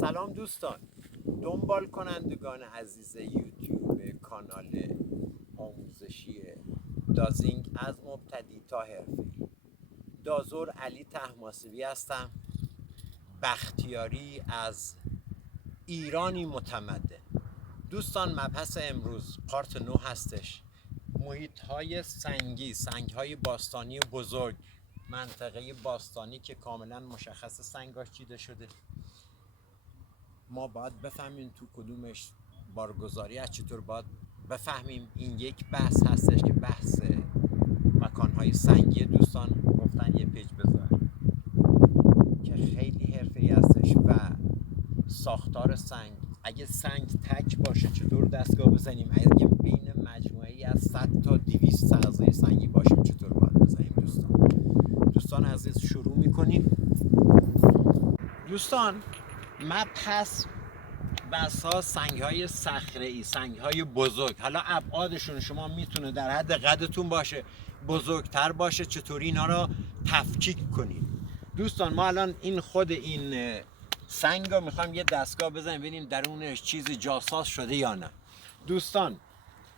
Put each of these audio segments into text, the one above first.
سلام دوستان، دنبال کنندگان عزیز یوتیوب کانال آموزشی دازینگ از مبتدی تا حرفه‌ای. دازور علی طهماسبی هستم، بختیاری از ایرانی متمدن. دوستان، مبحث امروز پارت 9 هستش. محیط های سنگی، سنگ های باستانی بزرگ، منطقه باستانی که کاملا مشخص سنگاش چیده شده. ما باید بفهمیم تو کدومش بارگذاری از چطور باید بفهمیم. این یک بحث هستش که بحث مکانهای سنگی. دوستان گفتن یه پیج بذار که خیلی حرفه‌ای هستش و ساختار سنگ. اگه سنگ تک باشه چطور دستگاه بزنیم، اگه بین مجموعه‌ای از 100 تا 200 سازه سنگی باشیم چطور باید بزنیم. دوستان عزیز، شروع میکنیم. دوستان، مبحث بسا سنگ های صخره ای، سنگ های بزرگ. حالا ابعادشون شما میتونه در حد قدتون باشه، بزرگتر باشه، چطوری اینا رو تفکیک کنید. دوستان، ما الان خود این سنگ رو میخوایم یه دستگاه بزنیم ببینیم درونش چیزی جاساز شده یا نه. دوستان،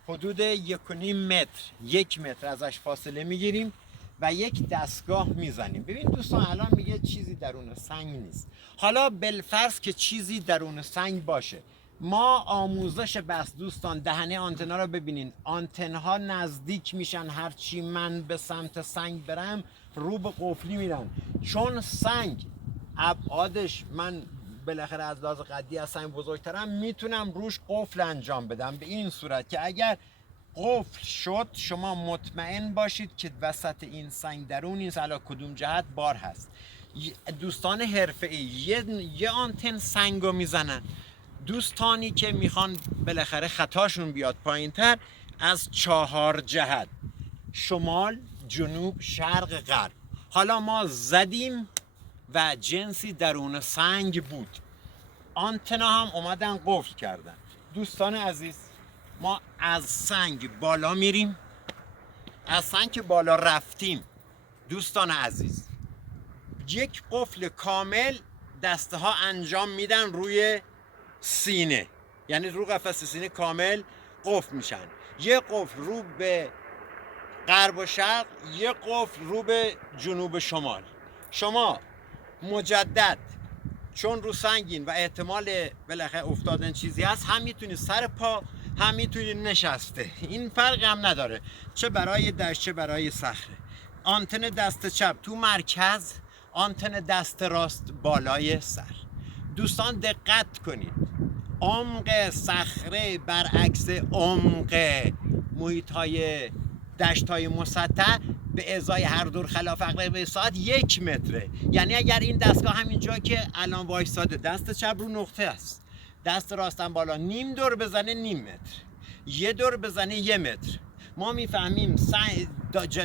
حدود 1.5 متر 1 متر ازش فاصله میگیریم و یک دستگاه میزنیم. ببین دوستان، الان میگه چیزی درون سنگ نیست. حالا بالفرض که چیزی درون سنگ باشه، ما آموزش بس دوستان دهنه آنتنا رو ببینین. آنتنها نزدیک میشن، هرچی من به سمت سنگ برم رو به قفلی میرن، چون سنگ ابعادش، من بالاخره از لحاظ قدی از سنگ بزرگترم، میتونم روش قفل انجام بدم به این صورت که اگر قفل شد شما مطمئن باشید که وسط این سنگ درون نیست، علا کدوم جهت بار هست. دوستان حرفه‌ای یه آنتن سنگو میزنن. دوستانی که میخوان بالاخره خطاشون بیاد پایینتر، از 4 جهت: شمال، جنوب، شرق، غرب. حالا ما زدیم و جنسی درون سنگ بود، آنتنا هم اومدن قفل کردن. دوستان عزیز، ما از سنگ بالا میریم. از سنگ که بالا رفتیم دوستان عزیز، یک قفل کامل دسته ها انجام میدن روی سینه، یعنی رو قفس سینه کامل قفل میشن. یه قفل رو به غرب و شرق، یه قفل رو به جنوب و شمال. شما مجدد چون رو سنگین و احتمال بالاخره افتادن چیزی هست، هم میتونی سر پا، هم میتونی نشسته، این فرق هم نداره، چه برای دشت چه برای صخره. آنتن دست چپ تو مرکز، آنتن دست راست بالای سر. دوستان دقت کنید، عمق صخره برعکس عمق محیط های دشت های مسطح به ازای هر دور خلاف عقرب به ساعت 1 متره. یعنی اگر این دستگاه همینجا که الان وایساده، دست چپ رو نقطه است، دست راستم بالا، نیم دور بزنه نیم متر، یه دور بزنه 1 متر، ما میفهمیم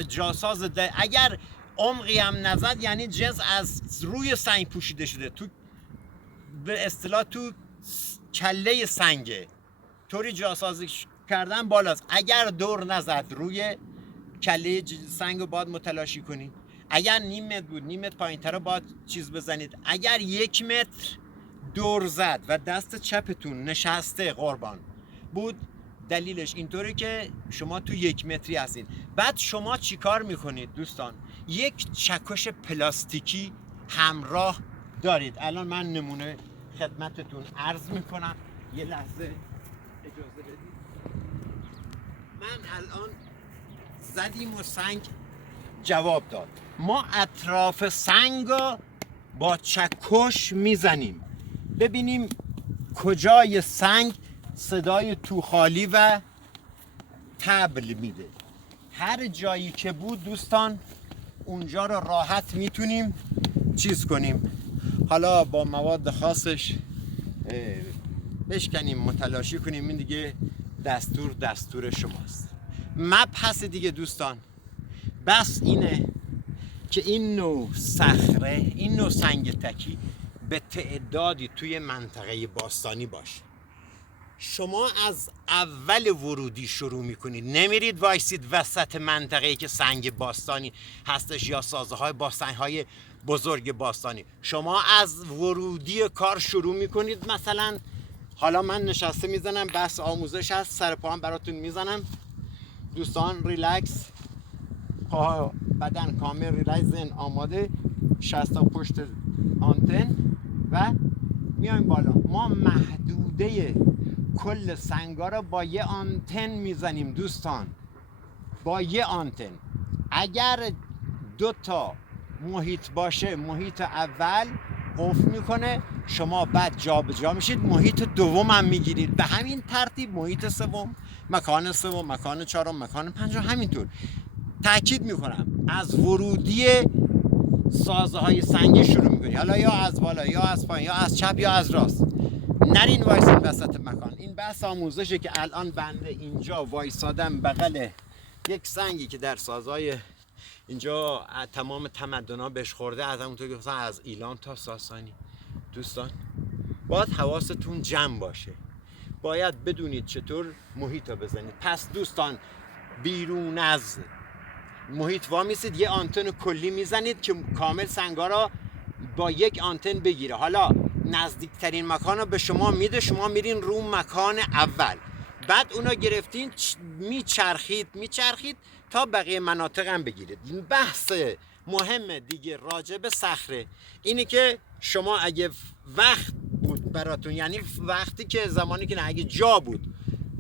جاساز اگر عمقی هم نزد یعنی جنس از روی سنگ پوشیده شده، تو به اصطلاح تو کله سنگه، طوری جاسازی کردن بالاست. اگر دور نزد روی کله سنگ رو باید متلاشی کنید. اگر نیم متر بود، نیم متر پایین تر باید چیز بزنید. اگر 1 متر دور زد و دست چپتون نشسته قربان بود، دلیلش اینطوره که شما تو 1 متری هستید. بعد شما چی کار میکنید دوستان؟ یک چکش پلاستیکی همراه دارید. الان من نمونه خدمتتون عرض میکنم، یه لحظه اجازه بدید. من الان زدیم و سنگ جواب داد. ما اطراف سنگ رو با چکش میزنیم، ببینیم کجای سنگ صدای توخالی و طبل میده. هر جایی که بود دوستان اونجا رو راحت میتونیم چیز کنیم، حالا با مواد خاصش بشکنیم، متلاشی کنیم. این دیگه دستور شماست. مبحث دیگه دوستان بس اینه که این نوع صخره، این نوع سنگ تکی به تعدادی توی منطقه باستانی باشه. شما از اول ورودی شروع میکنید، نمیرید وایسید وسط منطقه‌ای که سنگ باستانی هستش یا سازه های با سنگ های بزرگ باستانی. شما از ورودی کار شروع میکنید. مثلا حالا من نشسته میزنم، بحث آموزش هست، سر پاهم براتون میزنم. دوستان ریلکس، پا بدن کامل ریلکس، ذهن آماده، شستا پشت آنتن و میایم بالا. ما محدوده کل سنگا رو با یه آنتن میزنیم دوستان، با یه آنتن. اگر 2 تا محیط باشه، محیط اول قفل میکنه، شما بعد جابجا میشید، محیط دوم هم میگیرید. به همین ترتیب محیط سوم، مکان سوم، مکان چهارم، مکان پنجم، همینطور. تاکید میکنم از ورودی سازه های سنگی شروع میکنید. حالا یا از بالا یا از پایین یا از چپ یا از راست. نرین وایسین وسط مکان. این بحث آموزشه که الان بنده اینجا وایسادم بغل یک سنگی که در سازهای اینجا تمام تمدن‌ها بهش خورده، از همونطور که مثلا از ایلام تا ساسانی. دوستان باید حواستون جمع باشه، باید بدونید چطور محیط رو بزنید. پس دوستان بیرون از محیط وامیسید، یه آنتن کلی میزنید که کامل سنگا را با یک آنتن بگیره. حالا نزدیکترین مکان رو به شما میده، شما میرین رو مکان اول، بعد اونا گرفتین میچرخید تا بقیه مناطق هم بگیرید. این بحث مهم دیگه راجع به صخره اینه که شما اگه وقت بود براتون، یعنی وقتی که زمانی که نه اگه جا بود،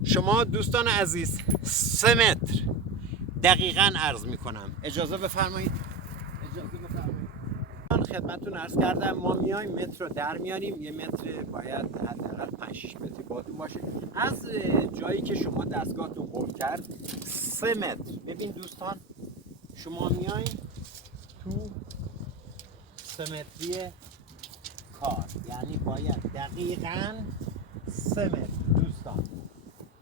شما دوستان عزیز 3 متر دقیقاً عرض میکنم. اجازه بفرمایید. خدمتتون عرض کردم ما میایم متر رو در میاریم. یه متر باید حداقل 5-6 متر باتون باشه. از جایی که شما دستگاهتون قفل کرد 3 متر. ببین دوستان شما میایم تو 3 متری کار، یعنی باید دقیقاً 3 متر دوستان.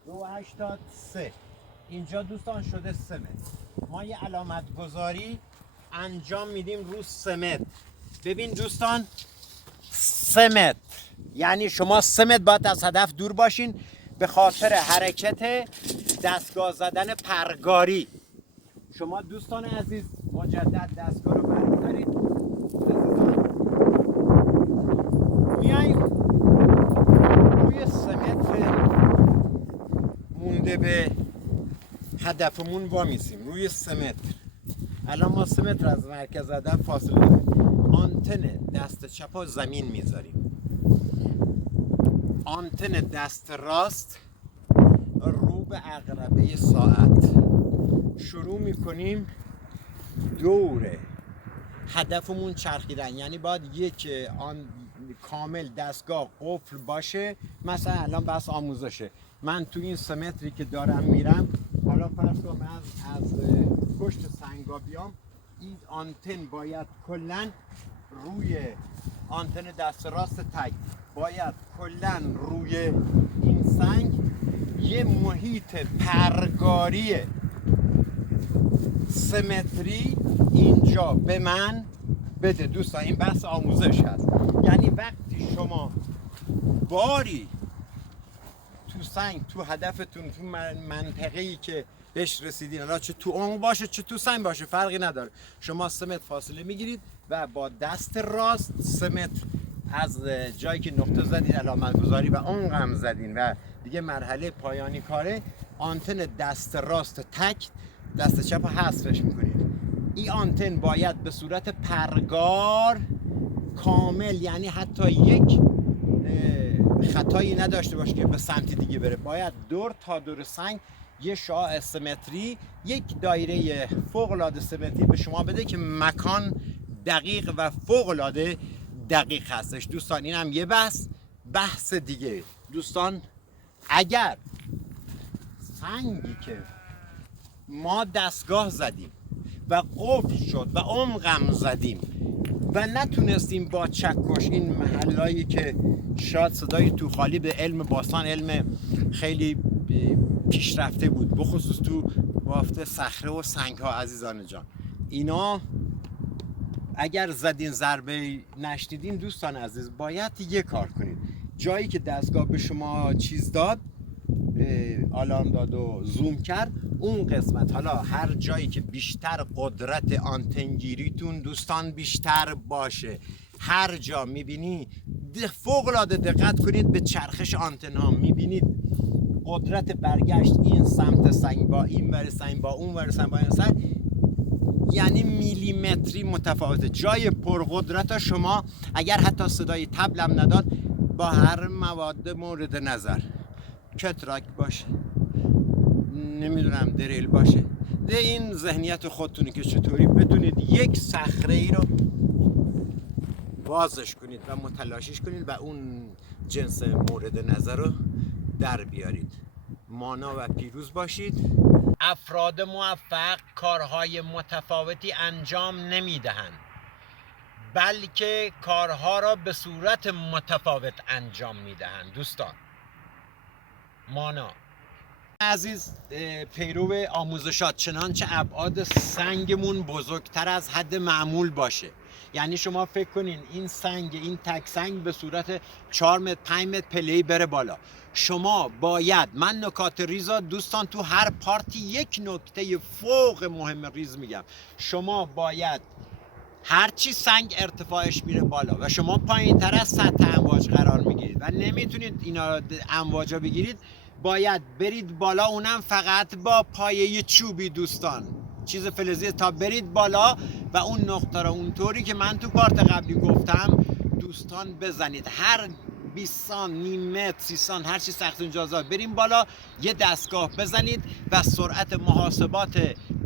2.83 اینجا دوستان شده 3 متر. ما یه علامت گذاری انجام میدیم رو 3 متر. ببین دوستان 3 متر یعنی شما 3 متر باید از هدف دور باشین به خاطر حرکت دستگاه زدن پرگاری. شما دوستان عزیز مجدد دستگاه رو برمی‌دارید، میاییم روی 3 متر مونده به هدفمون وامیسیم. روی 3 متر الان ما 3 متر از مرکز هدف فاصله داریم. آنتن دست چپ رو زمین میذاریم، آنتن دست راست رو به عقربه ساعت. شروع میکنیم دور هدفمون چرخیدن، یعنی باید یک آن کامل دستگاه قفل باشه. مثلا الان بس آموزشه، من تو این 3 متری که دارم میرم، حالا فرض کنم از پشت سنگا بیام، این آنتن باید کلن روی آنتن دست راست تک باید کلن روی این سنگ یه محیط پرگاری 3 متری اینجا به من بده. دوستان این بحث آموزش هست، یعنی وقتی شما باری تو سنگ تو هدفتون تو منطقه‌ای که بهش رسیدین، حالا چه تو عمق باشه چه تو سنگ باشه فرقی نداره، شما 3 متر فاصله میگیرید و با دست راست 3 متر از جایی که نقطه زدین علامت گذاری و عمق هم زدین و دیگه مرحله پایانی کاره، آنتن دست راست تک دست چپ حذفش میکنید. این آنتن باید به صورت پرگار کامل، یعنی حتی یک خطایی نداشته باشه که به سمت دیگه بره، باید دور تا دور سنگ یه شعاع 3 متری، یک دایره فوق العاده 3 متری به شما بده که مکان دقیق و فوق العاده دقیق هستش. دوستان این هم یه بحث دیگه. دوستان اگر سنگی که ما دستگاه زدیم و قفل شد و عمقم زدیم و نتونستیم با چکش این محلایی که شاید صدای تو خالی به علم باستان علم خیلی پیشرفته بود، بخصوص تو بافت صخره و سنگ ها عزیزان جان، اینا اگر زدین ضربه نشدیدین دوستان عزیز باید یه کار کنید. جایی که دستگاه به شما چیز داد، آلارم داد و زوم کرد، اون قسمت حالا هر جایی که بیشتر قدرت آنتنگیریتون دوستان بیشتر باشه، هر جا میبینی فوق العاده دقت کنید به چرخش آنتن ها، میبینید قدرت برگشت این سمت سنگ با این ور سنگ با اون ور سنگ با این سنگ، یعنی میلیمتری متفاوته. جای پرقدرت شما اگر حتی صدای طبلم نداد با هر مواد مورد نظر، کتراک باشه، نمیدونم دریل باشه، ده این ذهنیت خودتونه که چطوری بتونید یک صخره ای رو بازش کنید و متلاشیش کنید و اون جنس مورد نظر رو در بیارید. مانا و پیروز باشید. افراد موفق کارهای متفاوتی انجام نمیدهند، بلکه کارها را به صورت متفاوت انجام میدهند. دوستان مانا عزیز، پیرو آموزشات چنانچه ابعاد سنگمون بزرگتر از حد معمول باشه. یعنی شما فکر کنین این سنگ، این تک سنگ به صورت 4 متر 5 متر پله‌ای بره بالا. شما باید، من نکات ریزا دوستان تو هر پارتی یک نکته فوق مهم ریز میگم، شما باید هرچی سنگ ارتفاعش میره بالا و شما پایین تر از سطح امواج قرار میگیرید و نمیتونید اینا امواجا بگیرید، باید برید بالا، اونم فقط با پایه چوبی دوستان، چیز فلزی، تا برید بالا و اون نقطه رو اونطوری که من تو پارت قبلی گفتم دوستان بزنید. هر 20 سان، نیم متر، 30 سان، هر چی سختتون اجازه بریم بالا، یه دستگاه بزنید و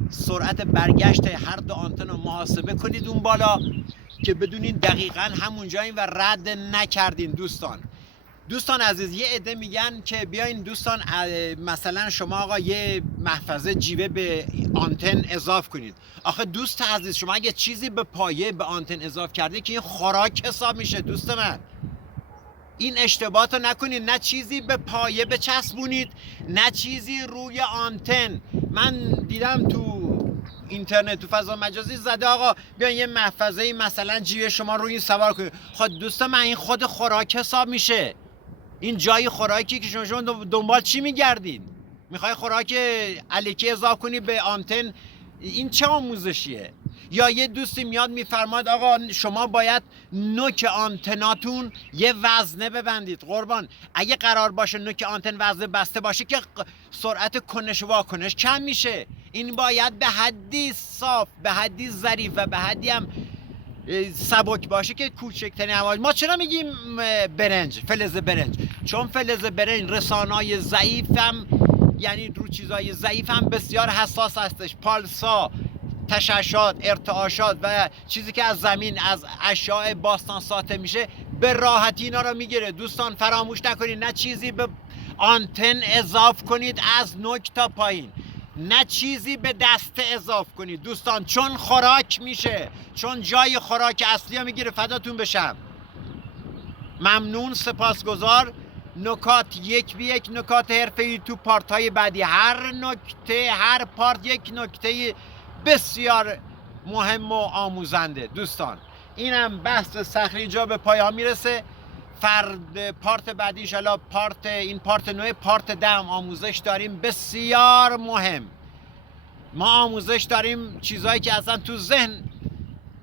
سرعت برگشت هر دو آنتن رو محاسبه کنید اون بالا که بدونید دقیقاً همون جایین و رد نکردین. دوستان عزیز، یه عده میگن که بیاین دوستان مثلا شما آقا یه محفظه جیبه به آنتن اضاف کنید. آخه دوست عزیز، شما اگه چیزی به پایه به آنتن اضاف کرده که این خوراک حساب میشه. دوست من، این اشتباهات رو نکنید، نه چیزی به پایه بچسبونید نه چیزی روی آنتن. من دیدم تو اینترنت، تو فضا مجازی زده آقا بیاین یه محفظه مثلا جیب شما روی این سوار کنید. خود دوست من، این خود خوراک حساب میشه. این جای خوراکی که شما دنبال چی میگردین؟ میخوای خوراک الکی اضافه کنی به آنتن؟ این چه آموزشیه؟ یا یه دوستی میاد میفرماد آقا شما باید نوک آنتناتون یه وزنه ببندید. قربان، اگه قرار باشه نوک آنتن وزنه بسته باشه که سرعت کنش و واکنش کم میشه. این باید به حدی صاف، به حدی ظریف و به حدی هم سبک باشه که کوچکترین امواج. ما چرا میگیم برنج، فلز برنج؟ چون فلز برنج رسانه‌های ضعیف هم، یعنی رو چیزای ضعیف هم بسیار حساس هستش. پالسا، تشعشعات، ارتعاشات و چیزی که از زمین، از اشعاع باستان ساطع میشه به راحتی اینا رو میگیره. دوستان فراموش نکنید نه چیزی به آنتن اضاف کنید از نوک تا پایین، نه چیزی به دسته اضاف کنید دوستان، چون خوراک میشه، چون جای خوراک اصلی ها میگیره. فداتون بشم. ممنون، سپاسگزار. نکات یک به یک، نکات حرفه‌ای تو پارت های بعدی. هر نکته، هر پارت یک نکته بسیار مهم و آموزنده. دوستان اینم بحث صخره اینجا به پایان میرسه. پارت بعدی انشالله این پارت 9، پارت 10 آموزش داریم بسیار مهم. ما آموزش داریم چیزهایی که اصلا تو ذهن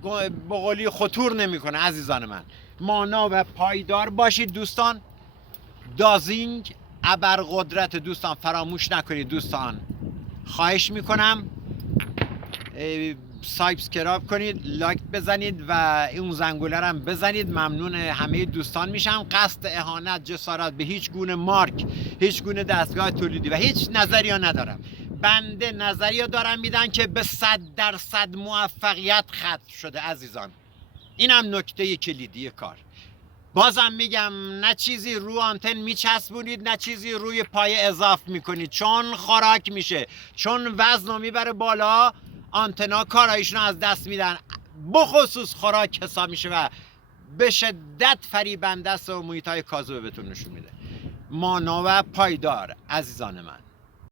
به قولی خطور نمیکنه. عزیزان من، مانا و پایدار باشید دوستان. دازینگ ابرقدرت دوستان، فراموش نکنید دوستان. خواهش میکنم سابسکرایب کنید، لایک بزنید و اون زنگوله رو هم بزنید. ممنون همه دوستان میشم. قصد اهانت، جسارت به هیچ گونه مارک، هیچ گونه دستگاه تولیدی و هیچ نظریه ندارم. بنده نظریه دارم میدن که به 100% موفقیت ختم شده عزیزان. اینم نکته کلیدی کار. بازم میگم نه چیزی رو آنتن میچسبونید نه چیزی روی پایه اضافه میکنید، چون خوراک میشه، چون وزن رو میبره بالا، آنتنا کارایشون از دست میدن، بخصوص خوراک حساب میشه و به شدت فریبنده است و محیط های کاذب بهتون نشون میده. مانا و پایدار عزیزان من.